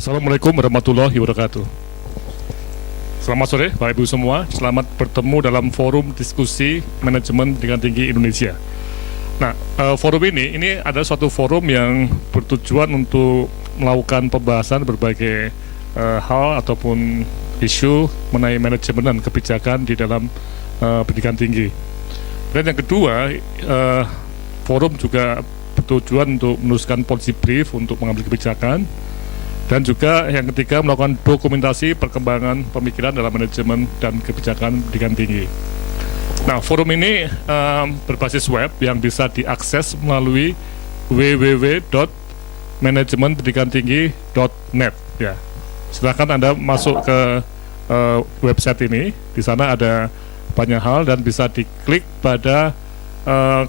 Assalamualaikum warahmatullahi wabarakatuh. Selamat sore Bapak Ibu semua, selamat bertemu dalam forum diskusi manajemen pendidikan tinggi Indonesia. Nah, forum ini adalah suatu forum yang bertujuan untuk melakukan pembahasan berbagai hal ataupun isu mengenai manajemen dan kebijakan di dalam pendidikan tinggi. Dan yang kedua, forum juga bertujuan untuk menuliskan policy brief untuk mengambil kebijakan. Dan juga yang ketiga, melakukan dokumentasi perkembangan pemikiran dalam manajemen dan kebijakan pendidikan tinggi. Nah, forum ini berbasis web yang bisa diakses melalui www.manajemenpendidikantinggi.net. Ya, silakan Anda masuk ke website ini. Di sana ada banyak hal dan bisa diklik pada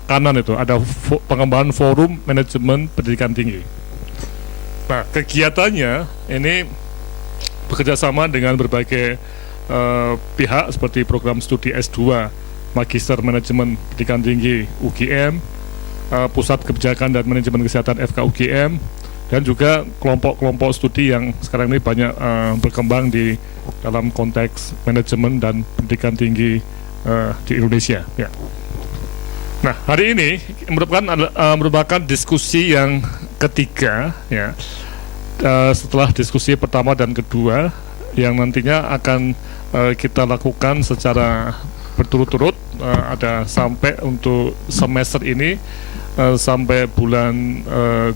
kanan itu ada pengembangan forum manajemen pendidikan tinggi. Nah, kegiatannya ini bekerjasama dengan berbagai pihak seperti program studi S2, Magister Manajemen Pendidikan Tinggi UGM, Pusat Kebijakan dan Manajemen Kesehatan FK UGM, dan juga kelompok-kelompok studi yang sekarang ini banyak berkembang di dalam konteks manajemen dan pendidikan tinggi di Indonesia. Ya. Nah, hari ini merupakan diskusi yang ketiga, ya, setelah diskusi pertama dan kedua yang nantinya akan kita lakukan secara berturut-turut, ada sampai untuk semester ini sampai bulan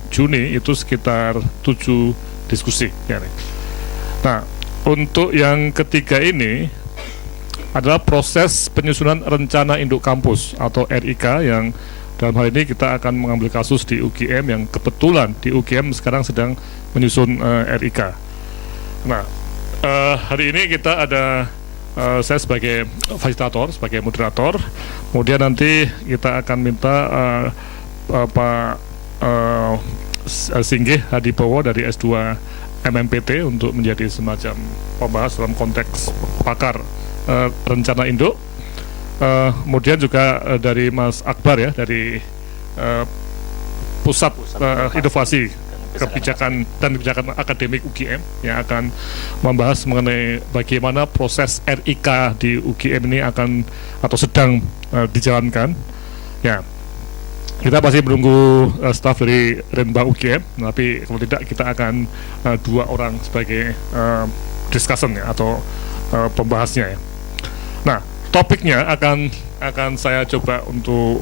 Juni itu sekitar 7 diskusi. Ya. Nah, untuk yang ketiga ini adalah proses penyusunan rencana induk kampus atau RIK, yang dalam hal ini kita akan mengambil kasus di UGM yang kebetulan di UGM sekarang sedang menyusun RIK. Nah, hari ini kita ada saya sebagai fasilitator, sebagai moderator. Kemudian nanti kita akan minta Pak Singgih Hadibowo dari S2 MMPT untuk menjadi semacam pembahas dalam konteks pakar rencana induk. Kemudian juga dari Mas Akbar, ya, dari Pusat Inovasi Kebijakan dan Kebijakan Akademik UGM, yang akan membahas mengenai bagaimana proses RIK di UGM ini akan atau sedang dijalankan. Ya, kita masih menunggu staf dari Renbang UGM, tapi kalau tidak kita akan 2 orang sebagai discussion, ya, atau pembahasnya, ya. Nah, topiknya akan saya coba untuk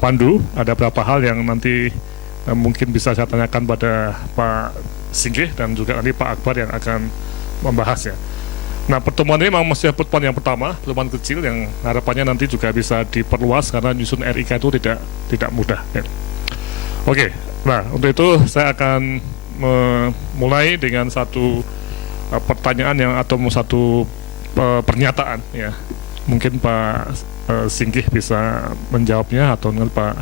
pandu. Ada beberapa hal yang nanti mungkin bisa saya tanyakan pada Pak Singgih dan juga nanti Pak Akbar yang akan membahasnya. Nah, pertemuan ini memang masih pertemuan yang pertama, pertemuan kecil yang harapannya nanti juga bisa diperluas karena nyusun RIK itu tidak mudah, ya. Oke, nah untuk itu saya akan memulai dengan satu pertanyaan yang atau satu pernyataan, ya. Mungkin Pak Singgih bisa menjawabnya atau Pak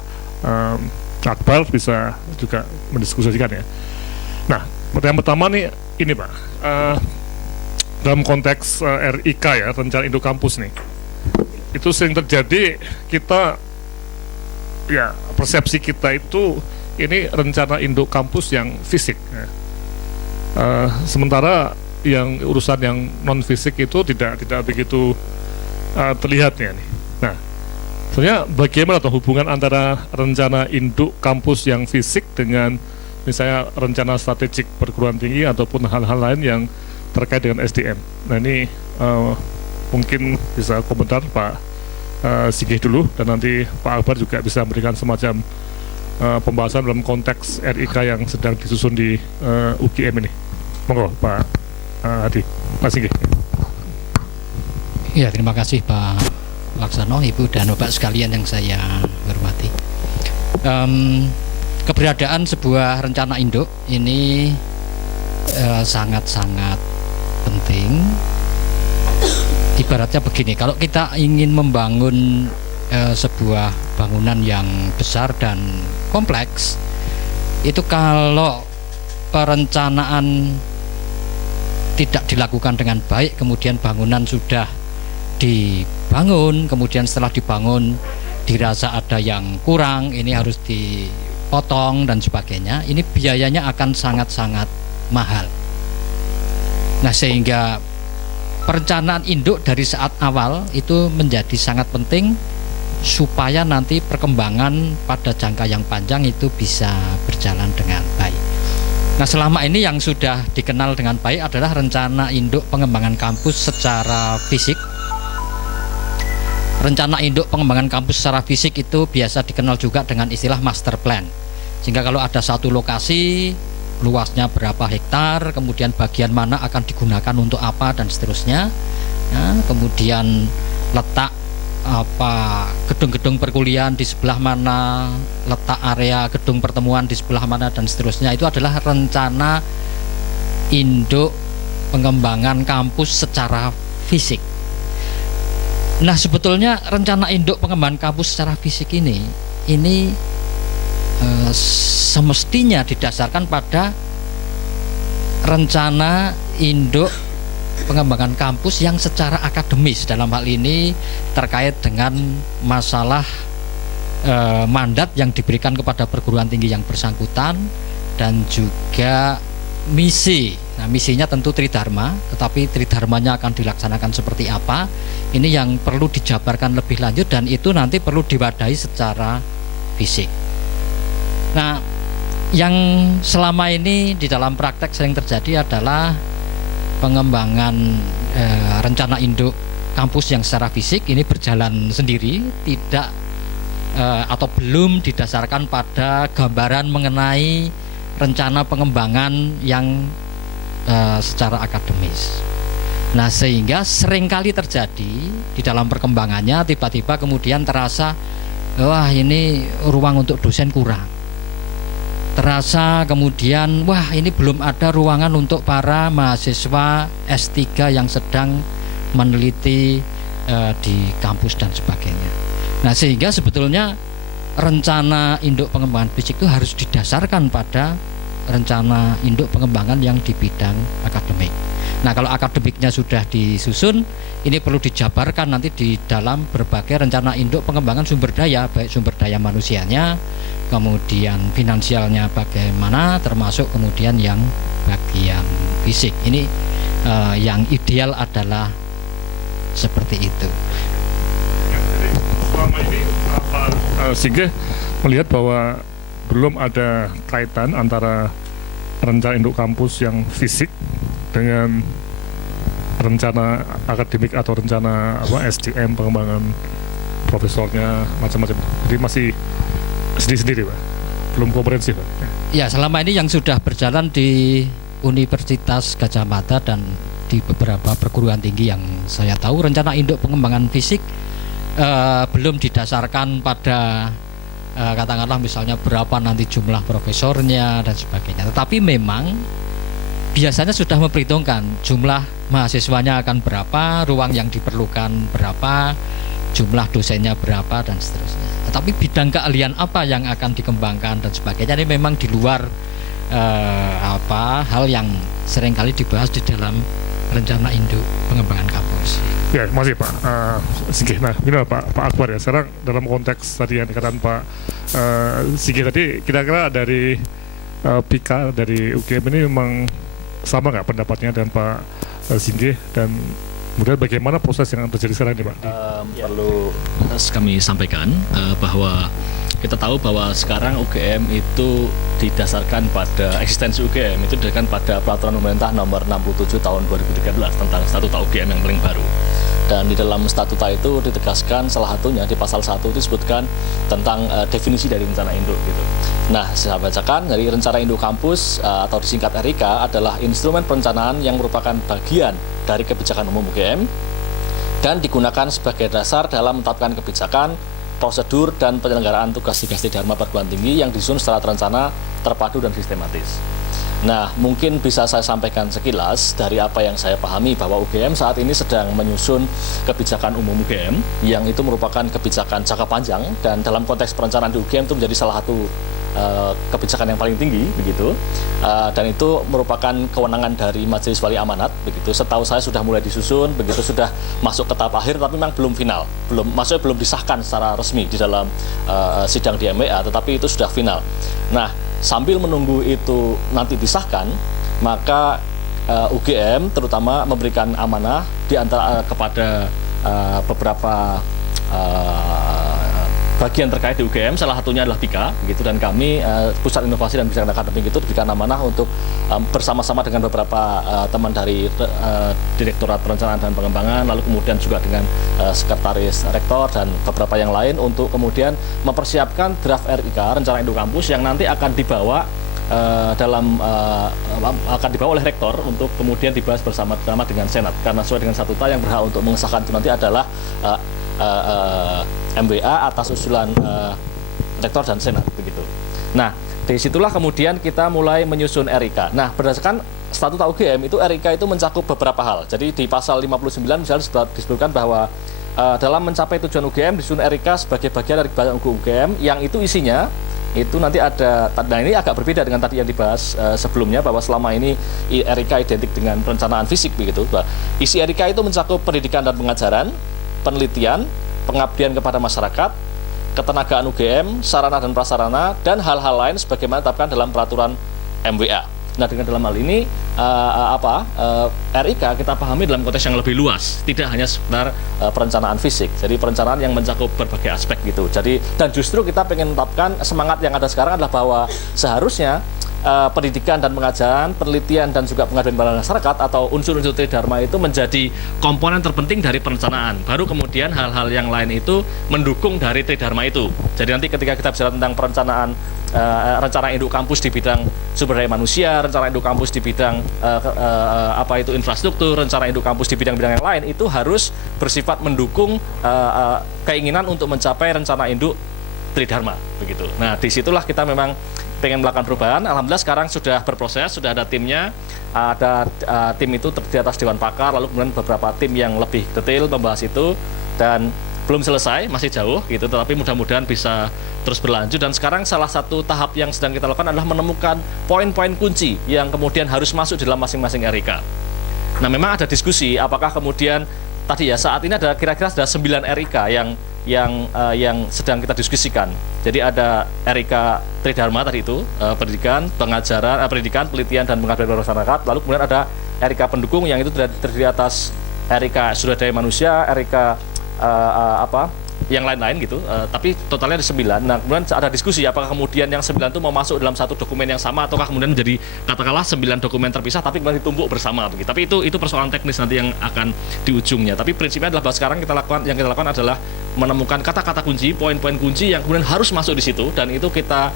Akbar bisa juga mendiskusikan, ya. Nah, pertanyaan pertama nih ini, Pak, dalam konteks RIK, ya, rencana induk kampus nih, itu sering terjadi kita, ya, persepsi kita itu ini rencana induk kampus yang fisik, ya. Sementara yang urusan yang non fisik itu tidak begitu terlihatnya nih. Nah, sebenarnya bagaimana tuh hubungan antara rencana induk kampus yang fisik dengan misalnya rencana strategik perguruan tinggi ataupun hal-hal lain yang terkait dengan SDM. Nah, ini mungkin bisa komentar Pak Singgih dulu, dan nanti Pak Akbar juga bisa memberikan semacam pembahasan dalam konteks RIK yang sedang disusun di UGM ini. Monggo Pak Hadi, Pak Singgih. Ya, terima kasih Pak Laksano, Ibu dan Bapak sekalian yang saya hormati. Keberadaan sebuah rencana induk ini sangat-sangat penting. Ibaratnya begini, kalau kita ingin membangun sebuah bangunan yang besar dan kompleks, itu kalau perencanaan tidak dilakukan dengan baik, kemudian bangunan sudah dibangun, kemudian setelah dibangun dirasa ada yang kurang, ini harus potong dan sebagainya, ini biayanya akan sangat-sangat mahal. Nah, sehingga perencanaan induk dari saat awal itu menjadi sangat penting supaya nanti perkembangan pada jangka yang panjang itu bisa berjalan dengan baik. Nah, selama ini yang sudah dikenal dengan baik adalah rencana induk pengembangan kampus secara fisik. Rencana induk pengembangan kampus secara fisik itu biasa dikenal juga dengan istilah master plan. Sehingga kalau ada satu lokasi, luasnya berapa hektar, kemudian bagian mana akan digunakan untuk apa dan seterusnya. Nah, kemudian letak gedung-gedung perkuliahan di sebelah mana, letak area gedung pertemuan di sebelah mana dan seterusnya, itu adalah rencana induk pengembangan kampus secara fisik. Nah, sebetulnya rencana induk pengembangan kampus secara fisik ini semestinya didasarkan pada rencana induk pengembangan kampus yang secara akademis, dalam hal ini terkait dengan masalah mandat yang diberikan kepada perguruan tinggi yang bersangkutan dan juga misi. Nah, misinya tentu tridharma, tetapi tridharmanya akan dilaksanakan seperti apa, ini yang perlu dijabarkan lebih lanjut dan itu nanti perlu diwadahi secara fisik. Nah, yang selama ini di dalam praktek sering terjadi adalah pengembangan rencana induk kampus yang secara fisik ini berjalan sendiri, tidak atau belum didasarkan pada gambaran mengenai rencana pengembangan yang secara akademis. Nah, sehingga seringkali terjadi di dalam perkembangannya tiba-tiba kemudian terasa, wah ini ruang untuk dosen kurang. Terasa kemudian, wah ini belum ada ruangan untuk para mahasiswa S3 yang sedang meneliti di kampus dan sebagainya. Nah, sehingga sebetulnya rencana induk pengembangan fisik itu harus didasarkan pada rencana induk pengembangan yang di bidang akademik. Nah, kalau akademiknya sudah disusun, ini perlu dijabarkan nanti di dalam berbagai rencana induk pengembangan sumber daya, baik sumber daya manusianya, kemudian finansialnya bagaimana, termasuk kemudian yang bagian fisik. Ini yang ideal adalah seperti itu. Ya, jadi selama ini Singgih melihat bahwa belum ada kaitan antara rencana induk kampus yang fisik dengan rencana akademik atau rencana SDM, pengembangan profesornya, macam-macam. Jadi masih sendiri-sendiri, Pak. Belum komprehensif, Pak. Ya, selama ini yang sudah berjalan di Universitas Gadjah Mada dan di beberapa perguruan tinggi yang saya tahu, rencana induk pengembangan fisik belum didasarkan pada katakanlah misalnya berapa nanti jumlah profesornya dan sebagainya. Tetapi memang biasanya sudah memperhitungkan jumlah mahasiswanya akan berapa, ruang yang diperlukan berapa, jumlah dosennya berapa dan seterusnya. Tetapi bidang keahlian apa yang akan dikembangkan dan sebagainya ini memang di luar hal yang seringkali dibahas di dalam rencana induk pengembangan kampus. Ya, masih Pak Singgih. Nah, ini Pak Akbar ya. Sekarang dalam konteks tadi yang dikatakan Pak Singgih tadi, kira-kira dari PIKA dari UGM ini memang sama nggak pendapatnya dengan Pak Singgih, dan kemudian bagaimana proses yang terjadi sekarang ini, Pak? Perlu kami sampaikan bahwa kita tahu bahwa sekarang UGM itu didasarkan pada eksistensi UGM itu didasarkan pada peraturan pemerintah nomor 67 tahun 2013 tentang statuta UGM yang paling baru. Dan di dalam statuta itu ditegaskan salah satunya di pasal 1 itu disebutkan tentang definisi dari rencana induk gitu. Nah, saya bacakan dari rencana induk kampus atau disingkat RIK adalah instrumen perencanaan yang merupakan bagian dari kebijakan umum UGM dan digunakan sebagai dasar dalam menetapkan kebijakan, prosedur dan penyelenggaraan tugas-tugas tridharma perguruan tinggi yang disusun secara terencana, terpadu dan sistematis. Nah, mungkin bisa saya sampaikan sekilas dari apa yang saya pahami bahwa UGM saat ini sedang menyusun kebijakan umum UGM yang itu merupakan kebijakan jangka panjang, dan dalam konteks perencanaan di UGM itu menjadi salah satu kebijakan yang paling tinggi begitu, dan itu merupakan kewenangan dari Majelis Wali Amanat begitu. Setahu saya sudah mulai disusun begitu, sudah masuk ke tahap akhir, tapi memang belum final, maksudnya belum disahkan secara resmi di dalam sidang di MWA, tetapi itu sudah final. Nah, sambil menunggu itu nanti disahkan, maka UGM terutama memberikan amanah di antara kepada beberapa bagian terkait di UGM, salah satunya adalah PIKA gitu, dan kami Pusat Inovasi dan Bijakan Akademik itu diberikan amanah untuk bersama-sama dengan beberapa teman dari Direktorat Perencanaan dan Pengembangan, lalu kemudian juga dengan Sekretaris Rektor dan beberapa yang lain untuk kemudian mempersiapkan draft RIK, Rencana Induk Kampus, yang nanti akan dibawa akan dibawa oleh rektor untuk kemudian dibahas bersama-sama dengan Senat, karena sesuai dengan statuta yang berhak untuk mengesahkan itu nanti adalah MWA atas usulan rektor dan Senat begitu. Nah, disitulah kemudian kita mulai menyusun RIK. Nah, berdasarkan statuta UGM itu RIK itu mencakup beberapa hal. Jadi di pasal 59 misalnya disebutkan bahwa dalam mencapai tujuan UGM disusun RIK sebagai bagian dari kebijakan UGM yang itu isinya itu nanti ada. Nah, ini agak berbeda dengan tadi yang dibahas sebelumnya, bahwa selama ini RIK identik dengan perencanaan fisik begitu. Isi RIK itu mencakup pendidikan dan pengajaran, penelitian, pengabdian kepada masyarakat, ketenagaan UGM, sarana dan prasarana, dan hal-hal lain sebagaimana ditetapkan dalam peraturan MWA. Nah, dengan dalam hal ini RIK kita pahami dalam konteks yang lebih luas, tidak hanya sekedar perencanaan fisik. Jadi perencanaan yang mencakup berbagai aspek gitu. Jadi, dan justru kita pengen tetapkan semangat yang ada sekarang adalah bahwa seharusnya pendidikan dan pengajaran, penelitian dan juga pengabdian kepada masyarakat atau unsur-unsur tridharma itu menjadi komponen terpenting dari perencanaan. Baru kemudian hal-hal yang lain itu mendukung dari tridharma itu. Jadi nanti ketika kita bicara tentang perencanaan rencana induk kampus di bidang sumber daya manusia, rencana induk kampus di bidang infrastruktur, rencana induk kampus di bidang-bidang yang lain, itu harus bersifat mendukung keinginan untuk mencapai rencana induk tridharma begitu. Nah, disitulah kita memang pengen melakukan perubahan. Alhamdulillah sekarang sudah berproses, sudah ada timnya, ada tim itu terdiri atas Dewan Pakar, lalu kemudian beberapa tim yang lebih detail membahas itu, dan belum selesai, masih jauh gitu, tetapi mudah-mudahan bisa terus berlanjut. Dan sekarang salah satu tahap yang sedang kita lakukan adalah menemukan poin-poin kunci yang kemudian harus masuk di dalam masing-masing RIK. Nah, memang ada diskusi apakah kemudian tadi ya, saat ini ada kira-kira ada 9 RIK yang sedang kita diskusikan. Jadi ada RIK Tridharma tadi itu, pendidikan, pengajaran, pendidikan, penelitian dan pengabdian kepada masyarakat. Lalu kemudian ada RIK pendukung yang itu terdiri atas RIK sumber daya manusia, RIK yang lain-lain gitu, tapi totalnya ada 9. Nah, kemudian ada diskusi apakah kemudian yang 9 itu mau masuk dalam satu dokumen yang sama, ataukah kemudian menjadi katakanlah 9 dokumen terpisah tapi kemudian ditumpuk bersama begitu. Tapi itu persoalan teknis nanti yang akan di ujungnya. Tapi prinsipnya adalah bahwa sekarang kita lakukan adalah menemukan kata-kata kunci, poin-poin kunci yang kemudian harus masuk di situ, dan itu kita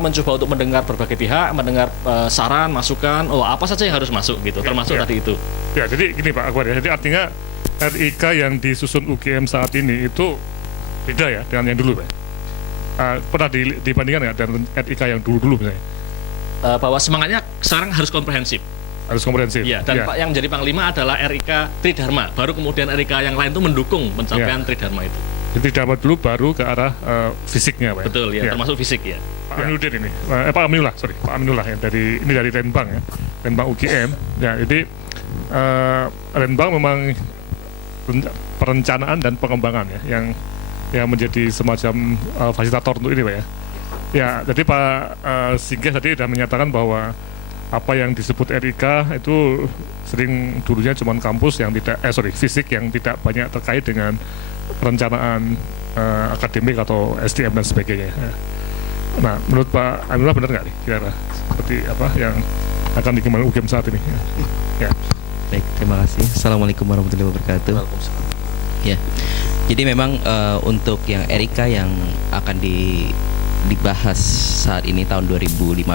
mencoba untuk mendengar berbagai pihak, mendengar saran, masukan, apa saja yang harus masuk gitu, termasuk tadi itu. Ya, jadi gini Pak Akbar ya, jadi artinya RIK yang disusun UGM saat ini itu beda ya dengan yang dulu Pak. Pernah dibandingkan nggak dengan RIK yang dulu misalnya? Bahwa semangatnya sekarang harus komprehensif. Harus komprehensif. Ya, dan yang jadi panglima adalah RIK Tridharma, baru kemudian RIK yang lain itu mendukung pencapaian Tridharma itu. Jadi Tridharma dulu baru ke arah fisiknya Pak. Betul ya, termasuk fisik ya. Pak Aminuddin ini, Pak Aminullah yang dari Renbang ya, Renbang UGM. Ya, jadi Renbang memang perencanaan dan pengembangan ya yang menjadi semacam fasilitator untuk ini Pak ya. Ya, jadi Pak Singgih tadi sudah menyatakan bahwa apa yang disebut RIK itu sering dulunya cuma kampus yang tidak fisik yang tidak banyak terkait dengan perencanaan akademik atau SDM dan sebagainya. Nah, menurut Pak Aminullah benar nggak nih kira-kira seperti apa yang akan dikembangkan UGM saat ini? Ya. Baik, terima kasih. Assalamualaikum warahmatullahi wabarakatuh. Ya, jadi memang untuk yang RIK yang akan dibahas saat ini tahun 2015,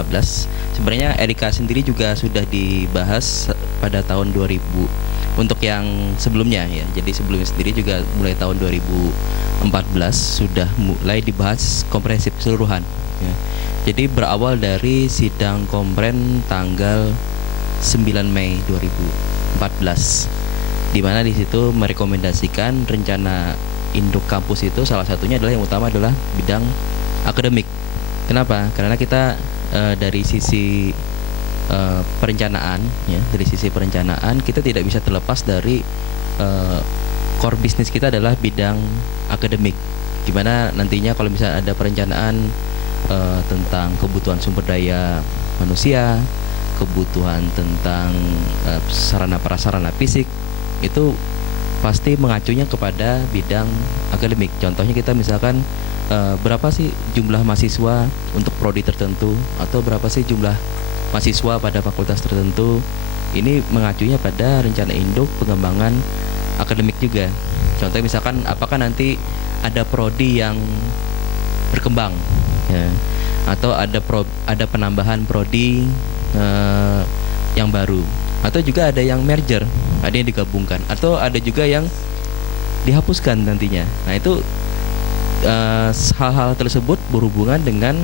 sebenarnya RIK sendiri juga sudah dibahas pada tahun 2000 untuk yang sebelumnya ya. Jadi sebelumnya sendiri juga mulai tahun 2014 sudah mulai dibahas komprehensif keseluruhan ya. Jadi berawal dari sidang kompren tanggal 9 Mei 2014, di mana di situ merekomendasikan rencana induk kampus itu salah satunya adalah yang utama adalah bidang akademik Kenapa? Karena kita dari sisi perencanaan, ya, dari sisi perencanaan kita tidak bisa terlepas dari core bisnis kita adalah bidang akademik. Gimana nantinya kalau misalnya ada perencanaan tentang kebutuhan sumber daya manusia, kebutuhan tentang sarana prasarana fisik, itu pasti mengacunya kepada bidang akademik. Contohnya kita misalkan berapa sih jumlah mahasiswa untuk prodi tertentu, atau berapa sih jumlah mahasiswa pada fakultas tertentu. Ini mengacunya pada rencana induk pengembangan akademik juga. Contohnya misalkan apakah nanti ada prodi yang berkembang, ya, atau ada penambahan prodi yang baru, atau juga ada yang merger, ada yang digabungkan, atau ada juga yang dihapuskan nantinya. Nah itu hal-hal tersebut berhubungan dengan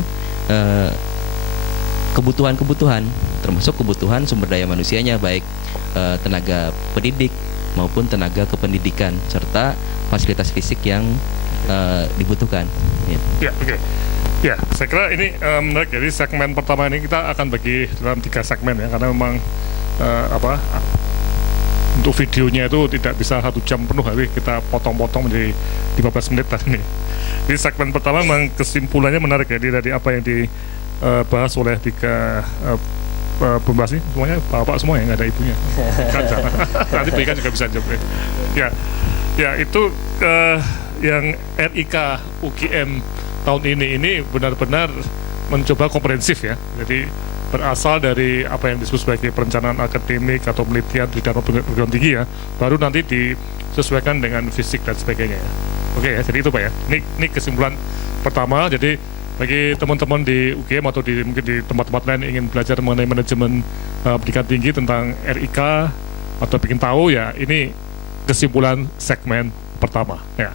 kebutuhan-kebutuhan, termasuk kebutuhan sumber daya manusianya, baik tenaga pendidik maupun tenaga kependidikan, serta fasilitas fisik yang dibutuhkan. Ya, oke. Ya, saya kira ini menarik. Jadi segmen pertama ini kita akan bagi dalam 3 segmen ya, karena memang untuk videonya itu tidak bisa 1 jam penuh, tapi kita potong-potong menjadi 15 menit tadi. Jadi segmen pertama memang kesimpulannya menarik ya, dari apa yang dibahas oleh 3 pembahas ini, semuanya bapak semua ya, nggak ada ibunya. Nanti berikan juga bisa jawab. Ya itu yang RIK UGM tahun ini benar-benar mencoba komprehensif ya. Jadi berasal dari apa yang disebut sebagai perencanaan akademik atau penelitian di dalam perguruan tinggi ya, baru nanti disesuaikan dengan fisik dan sebagainya ya. Oke ya, jadi itu Pak ya. Ini kesimpulan pertama. Jadi bagi teman-teman di UGM atau mungkin di tempat-tempat lain ingin belajar mengenai manajemen pendidikan tinggi tentang RIK atau bikin tahu ya, ini kesimpulan segmen pertama ya.